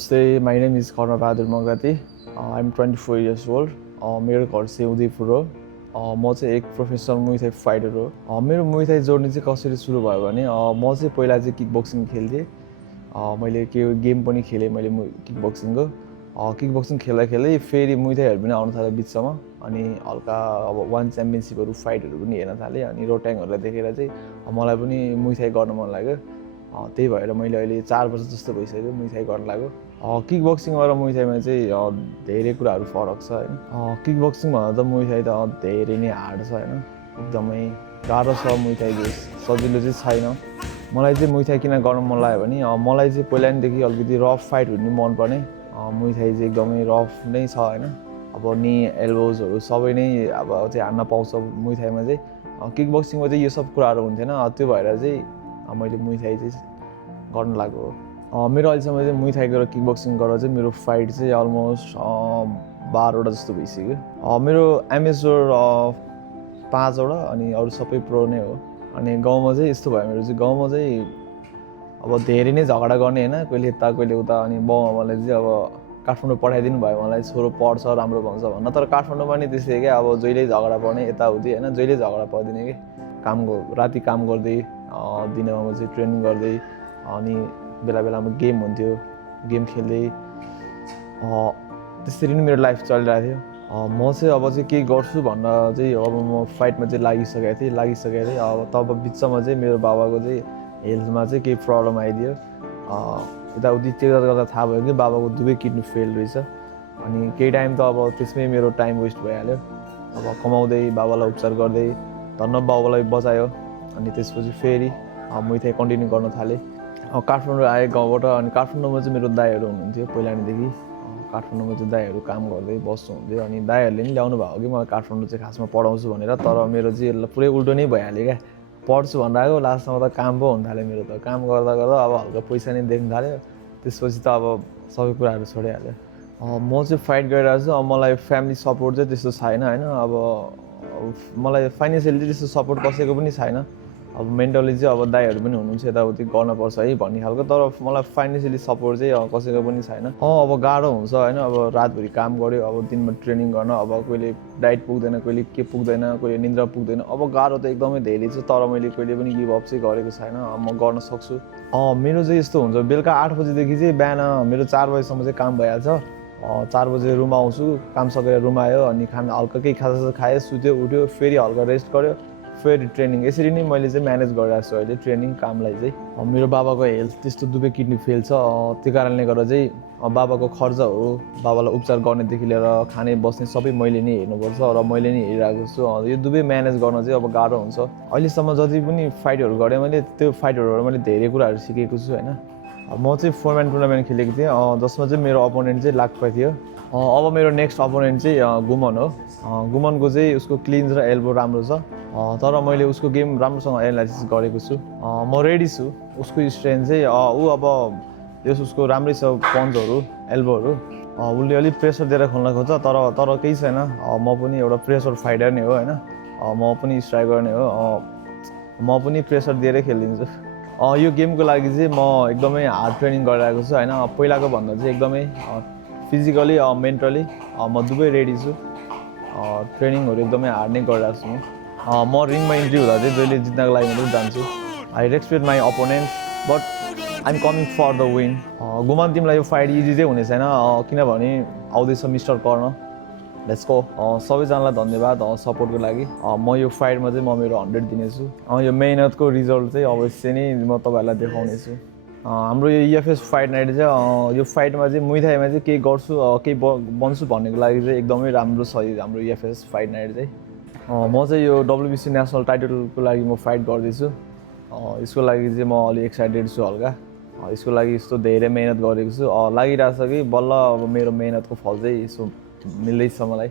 Namaste, my name is Karna Bahadur Magrati. I'm 24 years old. मेरो घर चाहिँ उदयपुर हो। म चाहिँ एक प्रोफेसनल मुay थाई फाइटर हो। मेरो मुay थाई जर्नी चाहिँ कसरी सुरु भयो भने म चाहिँ पहिला चाहिँ किक बक्सिङ खेल्थेँ। मैले के गेम पनि खेलेँ मैले किक बक्सिङको। किक बक्सिङ खेल्दा खेल्दै फेरि मुay थाईहरु पनि आउन थाल्यो बिचमा। अनि हल्का अब वान च्याम्पियनशिपहरु फाइटहरु पनि हेर्न थालेँ। अनि रोट्याङहरुलाई देखेर चाहिँ मलाई पनि मुay थाई गर्न मन लाग्यो। त्यही भएर मैले अहिले 4 वर्ष जस्तो भइसक्यो मुay थाई गर्न लाग्यो। किक बक्सिङ र मुay थाईमा चाहिँ धेरै कुराहरु फरक छ हैन। किक बक्सिङ भन्दा त मुay थाई त धेरै नै हार्ड छ हैन। एकदमै गाह्रो छ मुay थाई सजिलो चाहिँ छैन। मलाई चाहिँ मुay थाई किन गर्न मन लाग्यो भने मलाई चाहिँ पहिलादेखि अलिकति रफ फाइटहरु नि मन पर्ने। मुay थाई चाहिँ एकदमै रफ नै छ हैन। अब नि एल्बोजहरु सबै नै अब चाहिँ हान्न पाउँछ मुay थाईमा चाहिँ। किक बक्सिङमा चाहिँ यो सब कुराहरु हुन्थेन। त्यो भएर चाहिँ मैले मुay थाई चाहिँ गर्न लाग्यो। मेरो अहिलेसम्म चाहिँ मुay थाई र किक बक्सिङ गरेर चाहिँ मेरो फाइट चाहिँ अलमोस्ट 12 वटा जस्तो भइसक्यो। मेरो एमेच्योर 5 वटा अनि अरु सबै प्रो नै हो। अनि गाउँमा चाहिँ यस्तो भयो मेरो चाहिँ गाउँमा चाहिँ अब धेरै नै झगडा गर्ने हैन, कहिले यता कहिले उता। अनि बाउआमाले चाहिँ अब काठमाडौँ पठाइदिनु भयो मलाई, छोरो पढ्छ राम्रो भन्छ भन्न। तर काठमाडौँमा नि त्यसै के अब जहिले झगडा पर्ने यताउति हैन, जहिले झगडा पर्दिने के। राति काम गर्दै दिनमा म चाहिँ ट्रेनिङ गर्दै अनि बेला बेलामा गेम हुन्थ्यो, गेम खेल्दै त्यसरी नै मेरो लाइफ चलिरहेको थियो। म चाहिँ अब चाहिँ के गर्छु भन्दा चाहिँ अब म फाइटमा चाहिँ लागिसकेको थिएँ। अब तब बिचमा चाहिँ मेरो बाबाको चाहिँ हेल्थमा चाहिँ केही प्रब्लम आइदियो। यताउति चेक गर्दा थाहा भयो कि बाबाको दुवै किडनी फेल रहेछ। अनि केही टाइम त अब त्यसमै मेरो टाइम वेस्ट भइहाल्यो। अब कमाउँदै बाबालाई उपचार गर्दै धन्न बाबालाई बचायो। अनि त्यसपछि फेरि मुay थाई कन्टिन्यू गर्न थालेँ। काठमाडौँ आए गाउँबाट। अनि काठमाडौँमा चाहिँ मेरो दाइहरु हुनुहुन्थ्यो पहिलादेखि। काठमाडौँमा चाहिँ दाइहरु काम गर्दै बस्नुहुन्थ्यो। अनि दाइहरुले नि ल्याउनु भयो कि मलाई काठमाडौँ चाहिँ खासमा पढाउँछु भनेर। तर मेरो चाहिँ पुरै उल्टो नै भइहाल्यो क्या। पढ्छु भनेर आएको लास्टमा त काम पो हुन थाल्यो मेरो त। काम गर्दा गर्दा अब हल्का पैसा नै देख्न थाल्यो। त्यसपछि त अब सबै कुराहरु छोडिहाल्यो। म चाहिँ फाइट गरिरहेको छु। मलाई फ्यामिली सपोर्ट चाहिँ त्यस्तो छैन हैन। अब मलाई फाइनान्शियली चाहिँ त्यस्तो सपोर्ट कसैको पनि छैन। अब मेन्टली चाहिँ अब दाइहरु पनि हुनुहुन्छ यताउति गर्नुपर्छ है भन्ने खालको। तर मलाई फाइनान्शियली सपोर्ट चाहिँ कसैको पनि छैन। अब गाह्रो हुन्छ हैन। अब रातभरि काम गर्यो, अब दिनमा ट्रेनिङ गर्न, अब कहिले डाइट पुग्दैन, कहिले के पुग्दैन, कहिले निद्रा पुग्दैन। अब गाह्रो त एकदमै धेरै छ। तर मैले कहिले पनि गिभ अप चाहिँ गरेको छैन। म गर्न सक्छु। मेरो चाहिँ यस्तो हुन्छ बेलुका 8 बजेदेखि चाहिँ बिहान मेरो 4 बजेसम्म चाहिँ काम भइहाल्छ। 4 बजे रुम आउँछु, काम सकेर रुम आयो अनि खाना हल्का केही खाजा खायो, सुत्यो, उठ्यो, फेरि हल्का रेस्ट गर्यो, फेरि ट्रेनिङ। यसरी नै मैले चाहिँ म्यानेज गरिरहेको छु अहिले ट्रेनिङ कामलाई चाहिँ। मेरो बाबाको हेल्थ त्यस्तो दुवै किडनी फेल छ। त्यो कारणले गर्दा चाहिँ बाबाको खर्चहरु, बाबालाई उपचार गर्नेदेखि लिएर खाने बस्ने सबै मैले नै हेर्नुपर्छ र मैले नै हेरिरहेको छु। यो दुवै म्यानेज गर्न चाहिँ अब गाह्रो हुन्छ। अहिलेसम्म जति पनि फाइटहरु गरे मैले त्यो फाइटहरुबाट मैले धेरै कुराहरु सिकेको छु हैन। म चाहिँ फोरम्यान टुर्नामेन्ट खेलेको थिएँ जसमा चाहिँ मेरो अपोनेन्ट चाहिँ लाखपा थियो। अब मेरो नेक्स्ट अपोनेन्ट चाहिँ गुमन हो। गुमनको चाहिँ उसको क्लिन्ज र एल्बो राम्रो छ। तर मैले उसको गेम राम्रोसँग एनालाइसिस गरेको छु। म रेडी छु। उसको स्ट्रेन्थ चाहिँ उ अब उसको राम्रै छ पन्चहरु, एल्बोहरु। उसले अलि प्रेसर दिएर खेल्न खोज्छ। तर केही छैन। म पनि एउटा प्रेसर फाइटर नै हो हैन। म पनि स्ट्राइकर नै हो। म पनि प्रेसर दिएरै खेलिदिन्छु। यो गेमको लागि चाहिँ म एकदमै हार्ड ट्रेनिङ गरिरहेको छु हैन। पहिलाको भन्दा चाहिँ एकदमै फिजिकली मेन्टली म दुवै रेडी छु। ट्रेनिङहरु एकदमै हार्ड नै गरिरहेको छु म रिङमा इन्ट्री हुँदा चाहिँ जहिले जित्नको लागि मात्रै जान्छु। I respect my opponent but I am coming for the win. गुमान तिमीलाई यो फाइट इजी चाहिँ हुने छैन किनभने आउँदैछ मिस्टर कर्ण। Let's go. सबैजनालाई धन्यवाद सपोर्टको लागि। म यो फाइटमा चाहिँ म मेरो 100 दिनेछु। यो मेहनतको रिजल्ट चाहिँ अवश्य नै म तपाईहरुलाई देखाउने छु। हाम्रो यो EFS फाइट नाइट चाहिँ यो फाइटमा चाहिँ मुay थाईमा चाहिँ केही गर्छु केही बन्छु भन्नेको लागि चाहिँ एकदमै राम्रो छ यो हाम्रो EFS फाइट नाइट चाहिँ। म चाहिँ यो WBC नेसनल टाइटलको लागि म फाइट गर्दैछु। यसको लागि चाहिँ म अलि एक्साइटेड छु हल्का। यसको लागि यस्तो धेरै मेहनत गरेको छु। लागिरहेछ कि बल्ल अब मेरो मेहनतको फल चाहिँ यसो मिल्दैछ मलाई।